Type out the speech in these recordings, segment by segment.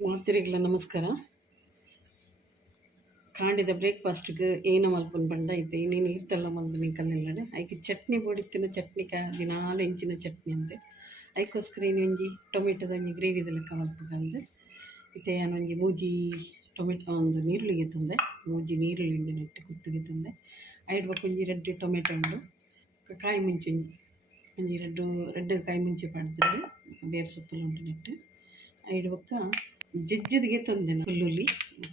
ಮಾತಿರಿಗಳ ನಮಸ್ಕಾರ. ಕಾಂಡಿದ ಬ್ರೇಕ್ಫಾಸ್ಟ್ಗೆ ಏನ ಮಲ್ಪೊಂದು ಪಂಡ ಐತೆ ನೀನು ಇರ್ತಲ್ಲ ಮಂದು ನೀನು ಕಲ್ಲೆಲ್ಲಡೆ ಐಕೆ ಚಟ್ನಿ పొడిತ್ತಿನ ಚಟ್ನಿ ದಿನಾಲು ಎಂಚಿನ ಚಟ್ನಿ ಅಂತೆ ಐಕೋಸ್ಕರ ಒಂಜಿ ಟೊಮೆಟೊದ ಒಂಜಿ ಗ್ರೇವಿದ ಲೆಕ್ಕ ಮಲ್ಪುಗಂದು ಇತ್ತೆ ಒಂಜಿ ಮೂಜಿ ಟೊಮೆಟೊ ಒಂದು ನೀರುಳ್ಳಿಗೆ ತಂದೆ ಮೂಜಿ ನೀರುಳ್ಳಿ ಉಂಡು ನೆಟ್ಟು ಕುತ್ತಿಗೆ ತಂದೆ ಐಡ್ ಬೊಕ್ಕ ಒಂಜಿ ರೆಡ್ ಟೊಮೆಟೊ ಉಂಡು ಕಾಯಿ ಮುಂಚಿ ಒಂಜಿ ರೆಡ್ ಕಾಯಿ ಮುಂಚಿ ಪಡ್ದು ಬೇರೆ ಸೊಪ್ಪು ಉಂಡು ನೆಟ್ಟು ಐಡ್ ಬೊಕ್ಕ ಜಜ್ಜಿದಿಗೆ ತಂದೆ ಬೆಳ್ಳುಳ್ಳಿ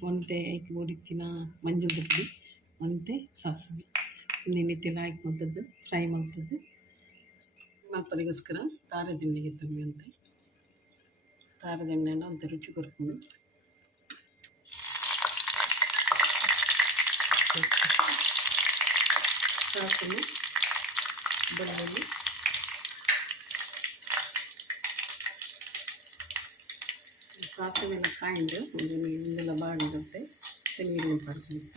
ಒಂತೆ ಐಕ್ ಹೊಡಿತಿನ ಮಂಜದ ಪುಡಿ ಒಂತೆ ಸಾಸಿವೆ ನೆನೆತೆಲ್ಲ ಹಾಕಿ ಮಲ್ತದ್ದು ಫ್ರೈ ಮಲ್ತದ್ದು ಮಲ್ಪರಿಗೋಸ್ಕರ ತಾರದಿಂಡಿಗೆ ತಂದೆ ಅಂತೆ ತಾರದಿಂಡೆ ಅಂತ ರುಚಿ ಕೊರ್ಕೊಂಡು ಸಾಸಿವೆ ಬೆಳ್ಳುಳ್ಳಿ ಸಾಸಿವೆಲ್ಲ ಕಾಯಿಂಡು ಒಂದು ನೀರೆಲ್ಲ ಬಾಡಿದಂತೆ ನೀರು ಪಡ್ಕೊಂಡು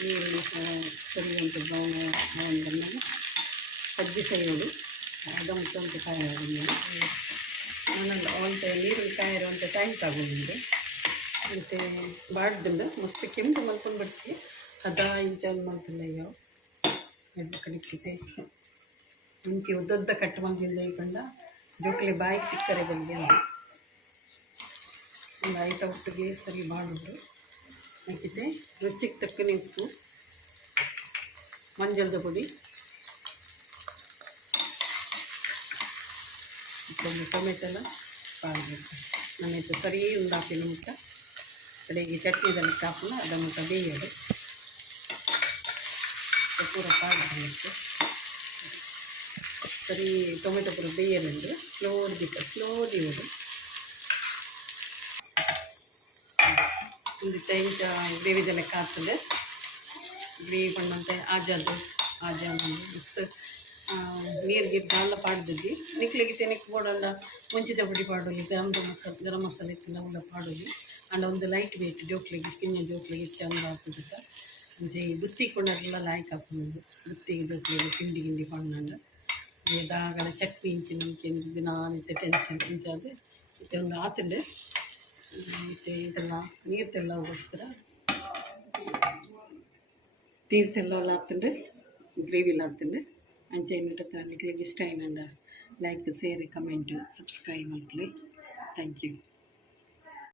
ನೀರು ಸರಿ ಉಂಟು ಬ್ರೌನ್ ಬಂದಮೇಲೆ ಸಜ್ಜಿ ಸೈಯೋಡು ಅದೊಂದು ಕಾಯಿ ಆದಮೇಲೆ ನಾನೆಲ್ಲ ಒಂತೆ ನೀರಲ್ಲಿ ಕಾಯಿರುವಂಥ ಟೈಮ್ ತಗೊಂಡು ಮತ್ತು ಬಾಡ್ದುಂಡು ಮಸ್ತ್ ಕೆಂಪು ಮಲ್ಕೊಂಡು ಬಿಡ್ತೀವಿ ಅದ ಇಂಚ ಒಂದು ಮಲ್ತಿಲ್ಲ ಯಾವ ಎರಡು ಕಡಿಕ್ಕಿದೆ ಇಂಚಿ ಉದ್ದ ಕಟ್ಟು ಮಂದಿಂದ ಇಟ್ಕೊಂಡ ಜೋಕ್ಲೆ ಬಾಯಿ ತಿಕ್ಕರೆ ಬಂದು ಒಂದು ಐಟ ಒಟ್ಟಿಗೆ ಸರಿ ಮಾಡೋದು ಹಾಕಿದ್ದೆ ರುಚಿಗೆ ತಕ್ಕನೆ ಉಪ್ಪು ಮಂಜಳದ ಪುಡಿ ಒಂದು ಟೊಮೆಟೊ ಎಲ್ಲ ಪಾಡಬೇಕು ನಾನೈತೆ ಸರಿ ಒಂದು ಹಾಕಿನ ಮುಟ್ಟ ಕಡೆಗೆ ಚಟ್ನಿದಲ್ಲಿ ಕಾಪಲ್ಲ ಅದ ಮುಟ್ಟ ಬೇಯೋದು ಪೂರ ಪಾಡಬೇಕು ಸರಿ ಟೊಮೆಟೊ ಪೂರ ಬೇಯಲೆಂದು ಸ್ಲೋಲಿ ಹೋದು ಒಂದು ಇಂಚ ಗ್ರೇವಿದ ಲೆಕ್ಕ ಆಗ್ತದೆ ಗ್ರೇವಿ ಪಣ್ಣಂತೆ ಆಜಾದು ಮಸ್ತ್ ನೀರಿಗೆ ಎಲ್ಲ ಪಾಡ್ದಿದ್ದಿ ನಿಕ್ಲಿಗಿತ್ತೆ ನಿಕ್ ಬೋಡಂಡ ಮುಂಚಿತ ಪುಡಿ ಪಾಡೋಲಿ ಗರಂ ಮಸಾಲೆ ಇತ್ತಿನ ಉಳ್ಳ ಪಾಡೋಲಿ ಅಂಡ ಒಂದು ಲೈಟ್ ವೇಟ್ ಜೋಕ್ಲಿಗೆ ಪಿಂಜ ಜೋಕ್ಲಿಗೆ ಚಂದ ಹಾಕುದಿತ್ತ ಮುಂಚೆ ಗುತ್ತಿ ಕೊಂಡರೆಲ್ಲ ಲಾಯ್ಕ್ ಹಾಕೊಂಡು ಗುತ್ತಿಗೆ ಜೋಕ್ಲಿಗೆ ಗಿಂಡಿ ಪಣ್ಣಂಡ ದಾಗಳ ಚಟ್ನಿ ಇಂಚಿನ ದಿನಾನಿತ್ಯ ಟೆನ್ಷನ್ ಇಂಚಾದ ಮತ್ತೆ ಒಂದು ಆತಂಡೆ ಮತ್ತು ಇದೆಲ್ಲ ನೀರ್ತೆಲ್ಲಗೋಸ್ಕರ ನೀರ್ತೆಲ್ಲ ಆತಂಡೆ ಗ್ರೇವಿಲ್ಲ ಆತಂಡೆ ಅಂಚೆ ಏನಿಟ್ಟು ತರಲಿಕ್ಕೆ ಇಷ್ಟ ಏನಂಡ ಲೈಕ್ ಶೇರ್ ಕಮೆಂಟ್ ಸಬ್ಸ್ಕ್ರೈಬ್ ಮಾಡ್ಕೊಳ್ಳಿ. Thank you.